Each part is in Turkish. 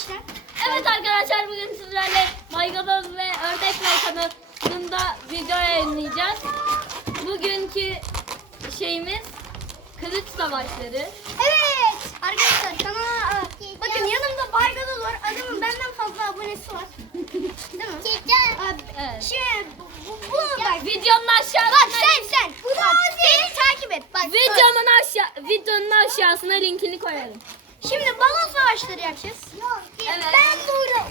arkadaşlar. Evet arkadaşlar bugün sizlerle Maygaboz ve Ördek Bey kanalında video yayınlayacağız. Bugünkü şeyimiz kılıç savaşları. Evet arkadaşlar kanala bakın yanımda Baygadoz var. Adamın benden fazla abonesi var. Değil mi? Abi, Evet. Şey bu, bu, bu bak. Videonun aşağısına Bak sen sen. Bu da beni takip et. Bak. videonun aşağı videonun aşağısına linkini koyarım. Şimdi balon savaşları yapacağız. Evet. Ben burada.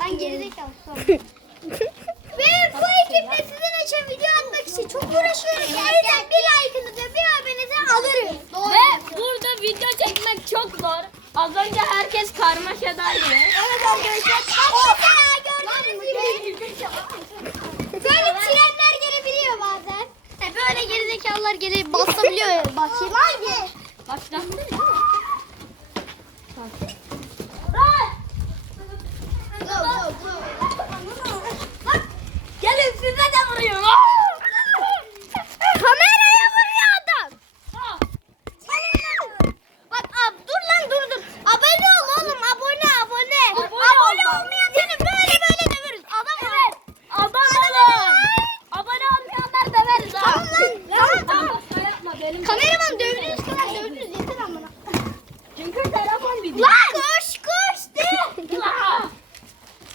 Ben gerizekalı. Ve bu ekiple sizin için video atmak için çok uğraşıyoruz. Evden bir like'ınızı bir abonenizi alırız. Ve burada video çekmek çok zor. Az önce herkes karmaşadaydı. Evet arkadaşlar. Bak mesela gördüğünüz gibi. Böyle trenler gelebiliyor bazen. E, böyle gerizekalılar gelip basabiliyor. ya. Bakayım hangi? Başlattın mı? Bak Gelin size de vuruyorum. kameraya vuruyor adam. Ah! Bak ab, dur lan dur dur. Abone ol oğlum abone abone. Abone olma. olmayan seni böyle böyle döveriz. Adam Evet. Abone olun. Abone olmayanlar döveriz ha. Tamam lan, tamam, tamam. Başka yapma benim. Kameraman dövdüğünüz kadar dövdünüz yeter amına. Çünkü telefon video. Lan koş koş de. Ah!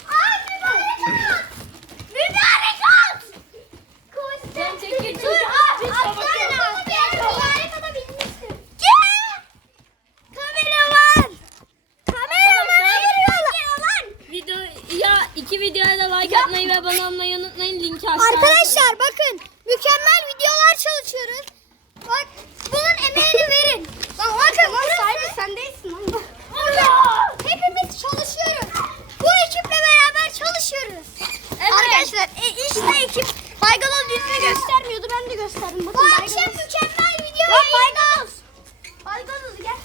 Ay mübarek at. Mübarek at. Koş de. Sen çekil, Dur çekil. at Biz at kapatıyoruz. lan. Mübarek ata bilmişsin. Gel. Kameraman. Kameramana vuruyorlar lan. Video ya iki videoya da like atmayı ve abone olmayı unutmayın. Linki aşağıda. Arkadaşlar bakın mükemmel videolar çalışıyoruz. Bak bunun emeğini verin. Lan bakın bunun sahibi sen değilsin lan. Hepimiz çalışıyoruz. Bu ekiple beraber çalışıyoruz. Evet. Arkadaşlar e, işte ekip Baygalon yüzünü göstermiyordu. Ben de gösterdim. Bakın, Bu akşam mükemmel video Lan Baygaloz. Baygaloz gel.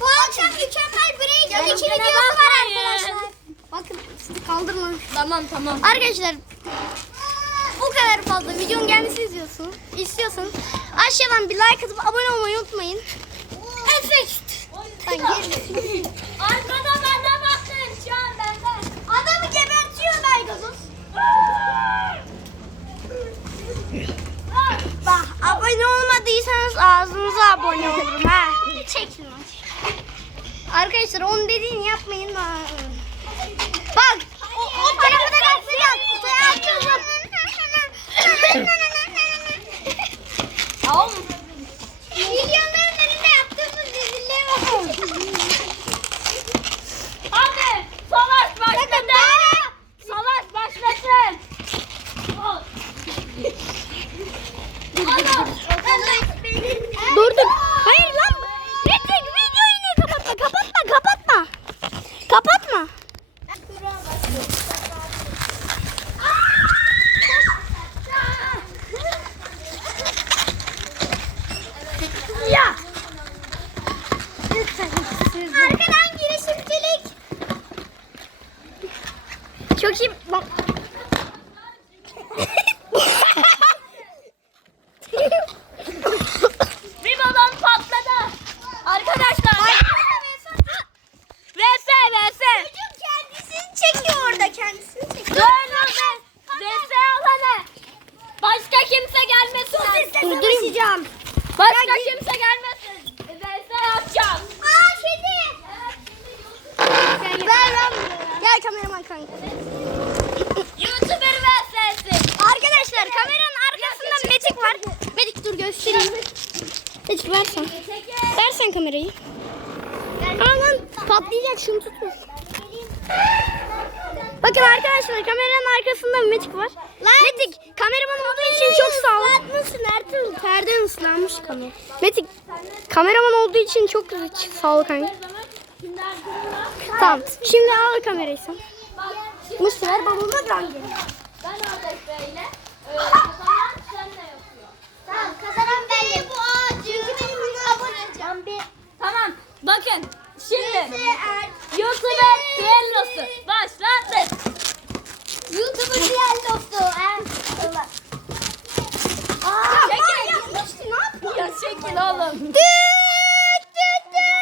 Bu akşam mükemmel Breaking Canım, 2 bana videosu var arkadaşlar. Bakın sizi kaldırma. Tamam tamam. Arkadaşlar bu kadar fazla videonun gelmesini istiyorsun. İstiyorsanız aşağıdan bir like atıp abone olmayı unutmayın. Evet. Sen gel. Arkada bana bakın şu an benden. Adamı gebertiyor Baygazos. Bak abone olmadıysanız ağzınıza abone olurum ha. Arkadaşlar onun dediğini yapmayın. Bak o, o tarafı da gösteriyor. Tamam. Milyonların önünde yaptığımız rezilliğe bakın. Hadi savaş başladı. Savaş başlasın. Al. Dur dur. Hayır lan. Retrik videoyu niye kapatma? Kapatma kapatma. Kapatma. Ya. Arkadan girişimcilik. Çok iyi. Bak. Bir balon patladı. Arkadaşlar. VS VS. Çocuk kendisini çekiyor orada kendisini çekiyor. Dur VS alanı. Başka kimse gelmesin. Durduracağım. Başka kimse gelmesin. VS yapacağım. Aa kedi. Ver lan buraya. Gel kameraman kanka. YouTuber VS'si. Arkadaşlar kameranın arkasında Metik var. Metik dur göstereyim. Metik versen. Versen kamerayı. Aa lan patlayacak şunu tutma. Bakın arkadaşlar kameranın arkasında Metik var. Metik kameraman olduğu için çok sağ ol. Islatmışsın Ertuğrul. Perde ıslanmış kamera. Metik kameraman olduğu için çok güzel sağ ol kanka. Tamam şimdi al kamerayı sen. Mustafa ver babama ben geleyim. Ben Ördek Bey'le e, kazanan senle yapıyor. Tamam kazanan belli bu ağaç. Çünkü benim abonem. Bir Tamam bakın şimdi er. YouTuber düellosu başladı. YouTuber diğer dostu. Aa, Çekil. ne yapıyorsun? Ya çekil oğlum. Düt düt düt.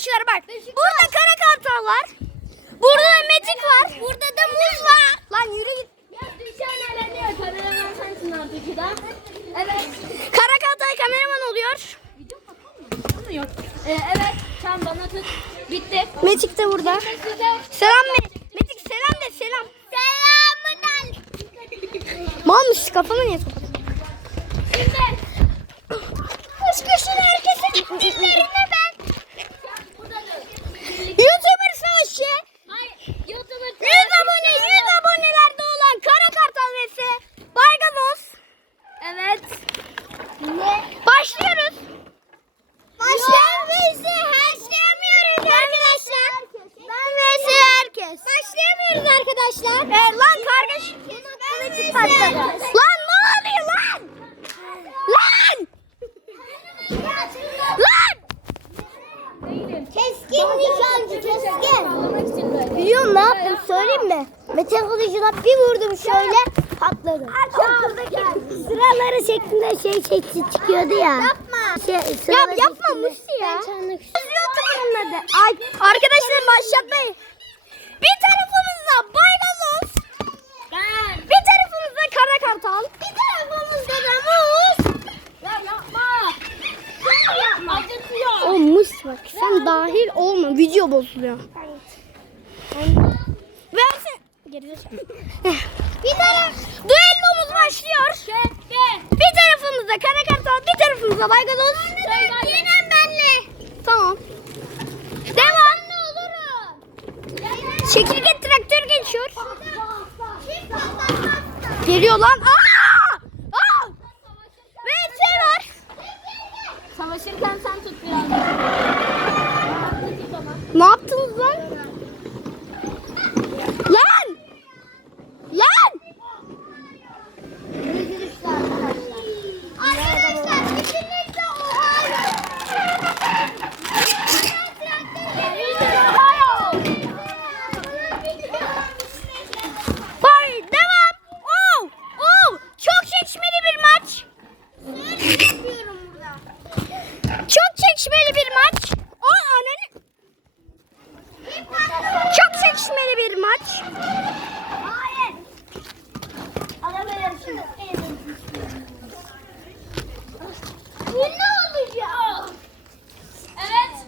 Arkadaşlar bak. Burada kara kartal var. Burada da metik var. Burada da muz var. Lan yürü git. Ya düşen eleniyor. Kameraman sensin artık da. Evet. Kara kartal kameraman oluyor. Yok. Ee, evet. Can bana tut. Bitti. Metik de burada. Selam Me- Metik selam de selam. Selamun Mal mısın kafana niye tokadın? Şimdi. Kışkışın herkese gittiklerinde ben. Burada dur. YouTuber savaşı. Hayır. YouTuber. 100 abone 100 abonelerde olan Kara Kartal vs. Baygamos. Evet. Ne? Başlıyoruz. Başlayan vs. Başlayamıyoruz arkadaşlar. Ben vs. herkes. Başlayamıyoruz arkadaşlar. Ee, lan kardeş. Kılıcı patladı. Lan ne oluyor lan? Lan! Lan! Keskin nişancı keskin. Sağlamak için böyle. Biliyorum ne yaptım söyleyeyim mi? Metin kılıcına bir vurdum şöyle patladı. Sıraları şeklinde şey şekli çıkıyordu ya. Yapma. Şey, Ya yapma Musi ya. YouTube'un adı. Ay, arkadaşlar başlatmayın. Bir tarafımızda Baygamos. Ben. Bir tarafımızda Kara Kartal. Bir tarafımızda da muz. Ya yapma. Yapma. Acıtıyor. O mus bak sen dahil olma video bozuluyor. Versin. Bir taraf düellomuz başlıyor. Bir tarafımızda Kara Kartal, bir tarafımızda Baygaloz. Yenen benle. Tamam. Devam. Çekirge traktör geçiyor. Geliyor lan. Aa! Aa! Ve şey var. Savaşırken sen tut biraz. Tut o zaman. Ne yaptınız lan? Lan! Lan! Arkadaşlar kesinlikle o Bay devam. Oh! Oh! Çok çekişmeli bir maç. Çok çekişmeli bir maç. O ananı. Çok çekişmeli bir maç. Hayır. Araba yarışında. Bu ne olacak? Evet.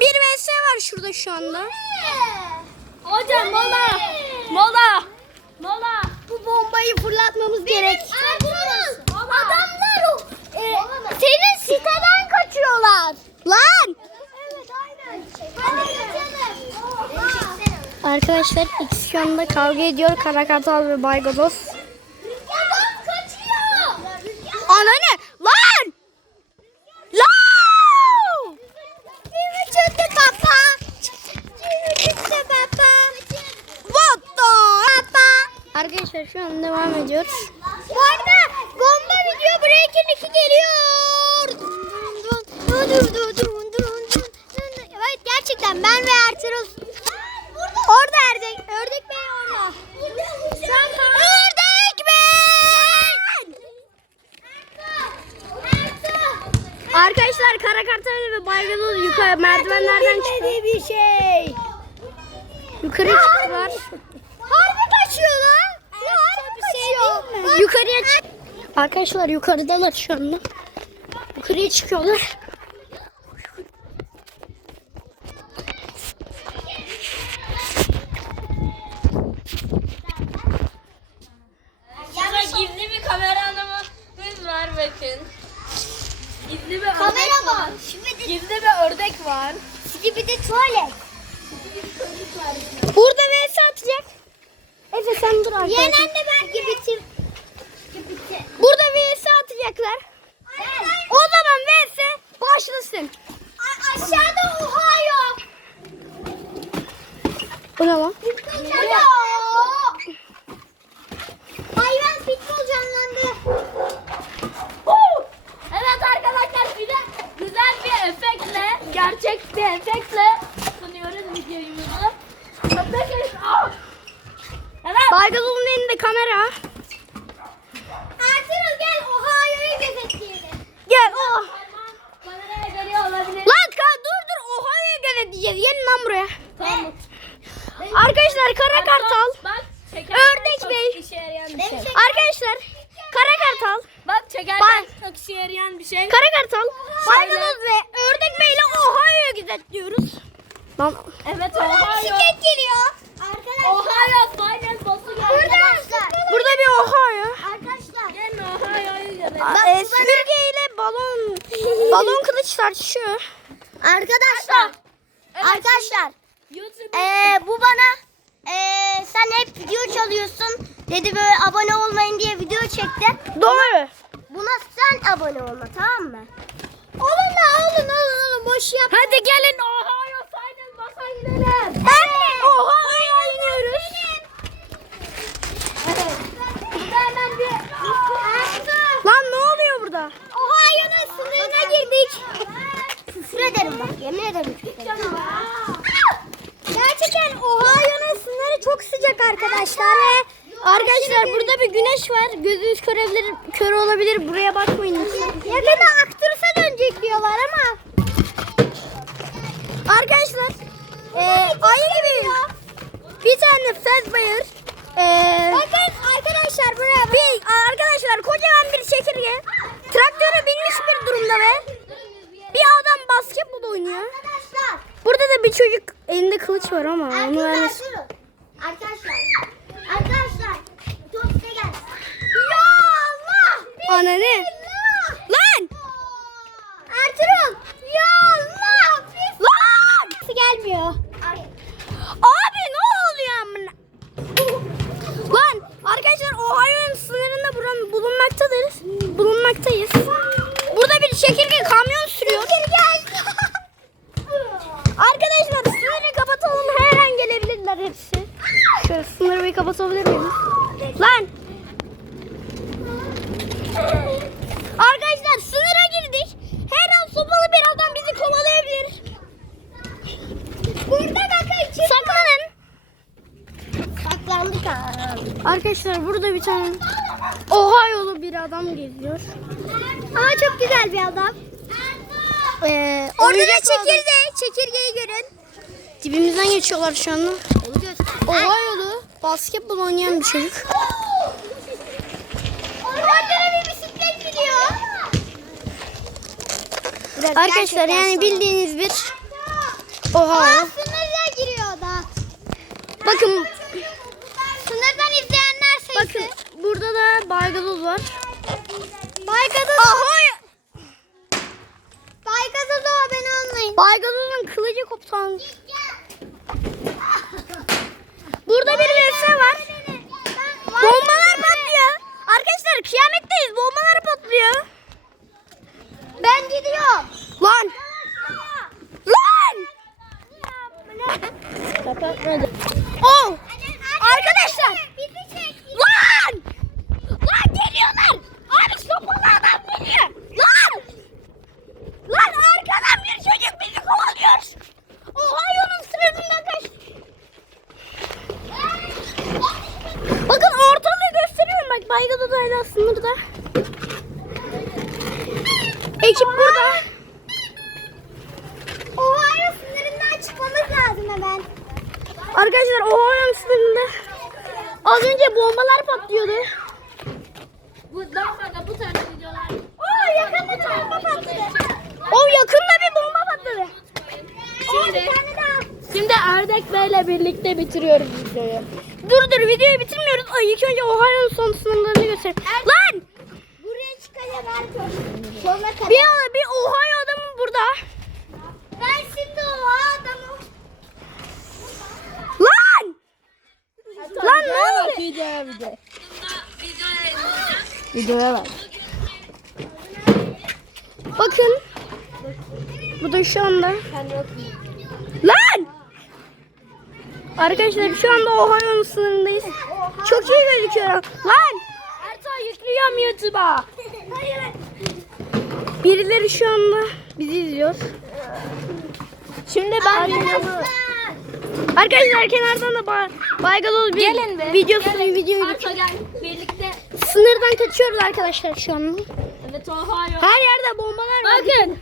Bir vs var şurada şu anda. Hocam mola. Mola. Mola. Bu bombayı fırlatmamız gerek. Ertuğrul, adamlar o. e, senin siteden kaçıyorlar. Lan! Evet aynen. Hadi kaçalım. Arkadaşlar ikisi şu anda kavga ediyor. Karakartal ve Baygalos. Arkadaşlar şu an devam ediyor. Bu arada bomba video breaking 2 geliyor. Evet gerçekten ben ve Ertuğrul. Orada ördek. Ördek bey orada. Sen Ördek bey. Arkadaşlar Karakartal ve Baygalos yukarı merdivenlerden çıktı. bir şey. Yukarı çıktılar. Yukarıya. Arkadaşlar yukarıdalar şu anda. Yukarıya çıkıyorlar. O zaman vs başlasın. aşağıda Ohio. Bu ne lan? Hayvan pitbull canlandı. Evet arkadaşlar de güzel bir efektle, gerçek bir efektle sunuyoruz videomuzu. Bakın. ah! Evet. Baygazol'un elinde kamera. Ertuğrul gel Ohio'yu gözetleyelim. Gel oh. Kameraya geliyor olabilir. Lan ka dur dur Ohio'yu gözetleyeceğiz. Gelin lan buraya. Tamam. Arkadaşlar kara kartal. Bak Ördek Bey. şey. Arkadaşlar kara kartal. Bak çekerken çok işe yarayan bir şey. Kara kartal. Baygazol ve ördek beyle Ohio'yu gözetliyoruz. Lan Evet Ohio. Bisiklet geliyor. Arkadaşlar. Ohio Finance boss'u geldi. Arkadaşlar. burada bir Ohio. Arkadaşlar. Gelin Ohio'yu görelim. E, süpürge ile balon balon kılıç tartışıyor. Arkadaşlar. Evet, Arkadaşlar. Ee, bu bana ee, sen hep video çalıyorsun dedi böyle abone olmayın diye video çekti. Doğru. Buna sen abone olma tamam mı? Olun la olun olun olun boş yap. Hadi gelin Ohio Finance boss'a gidelim. İniyoruz. Burada hemen bir Lan ne oluyor burada? Ohio'nun sınırına girdik. Küfür ederim bak yemin ederim küfür ederim. Gerçekten Ohio'nun sınırı çok sıcak arkadaşlar ve arkadaşlar burada bir güneş var. Gözünüz kör olabilir, kör olabilir. Buraya bakmayın. Yakında aktırsa dönecek diyorlar ama arkadaşlar e, ayı gibi bir tane Fazbear e, Bakın arkadaşlar buraya bir arkadaşlar kocaman bir çekirge traktöre binmiş bir durumda ve bir adam basketbol oynuyor. Arkadaşlar. Burada da bir çocuk elinde kılıç var ama onu Ertuğrul, vermez. Ertuğrul. Arkadaşlar. Arkadaşlar. Çok size gel. Ya Allah. Ana ne? Lan! Ertuğrul. Ya Allah. Lan! Nasıl gelmiyor? Abi ne oluyor amına? Lan arkadaşlar Ohio'nun sınırında buran bulunmaktadırız. Bulunmaktayız. Burada bir çekirge kamyon sürüyor. Arkadaşlar sınırı kapatalım her an gelebilirler hepsi. Şöyle bir kapatabilir miyiz? Lan! Arkadaşlar sınıra girdik. Her an sopalı bir adam bizi kovalayabilir. Burada bakın içi. Saklanın. Saklandık ha. Arkadaşlar burada bir tane Ohio'lu bir adam geziyor. Ama çok güzel bir adam. Ee, Orada da çekirge. Çekirgeyi görün. Dibimizden geçiyorlar şu anda. Ohio'lu basketbol oynayan bir çocuk. Arkadaşlar yani bildiğiniz bir Ohio. Aa, sınırdan giriyor da. Bakın Sınırdan izleyenler sayısı. bakın burada da Baygaloz var. Baykazı Ahoy! Baykazı da abone olmayın. Baygaloz'un kılıcı koptan. Burada bir vs var. Bombalar patlıyor. Arkadaşlar kıyametteyiz. Bombalar patlıyor. Ben gidiyorum. Lan! Lan! Oh! Arkadaşlar! Lan! Lan geliyorlar! Abi sopalı adam geliyor! Lan! Lan arkadan bir çocuk bizi kovalıyor! Ohio'nun sınırından kaçtı. Bakın ortalığı gösteriyorum bak Baygado da hala sınırda. Ekip burada. Ohio sınırından çıkmamız lazım hemen. Arkadaşlar Ohio sınırında az önce bombalar patlıyordu. Bu daha fazla bu tarz videolar. Oo yakında bir bomba patladı. O yakında bir bomba patladı. Şimdi, şimdi Erdek Birlikte bitiriyoruz videoyu. Dur dur videoyu bitirmiyoruz. Ay ilk önce Ohio'nun son sınırlarını gösterelim. Lan! Buraya çıkacak artık. Sonra kadar. Bir, bir Ohio adamı burada. Ben şimdi o adamı. Lan! Lan ne oldu? Videoya video. Videoya bak. Bakın. Bu da şu anda. Lan! Arkadaşlar şu anda Ohio'nun sınırındayız. Çok iyi gözüküyor. Lan! Ertuğ yüklüyorum YouTube'a. Hayır. Birileri şu anda bizi izliyor. Şimdi ben Arkadaşlar. Arkadaşlar kenardan da ba Baygaloz bir Gelin be. videosu gelin. videoyu Ertuğ gel. Birlikte. sınırdan kaçıyoruz arkadaşlar şu an. Evet Ohio. Her yerde bombalar var. Bakın.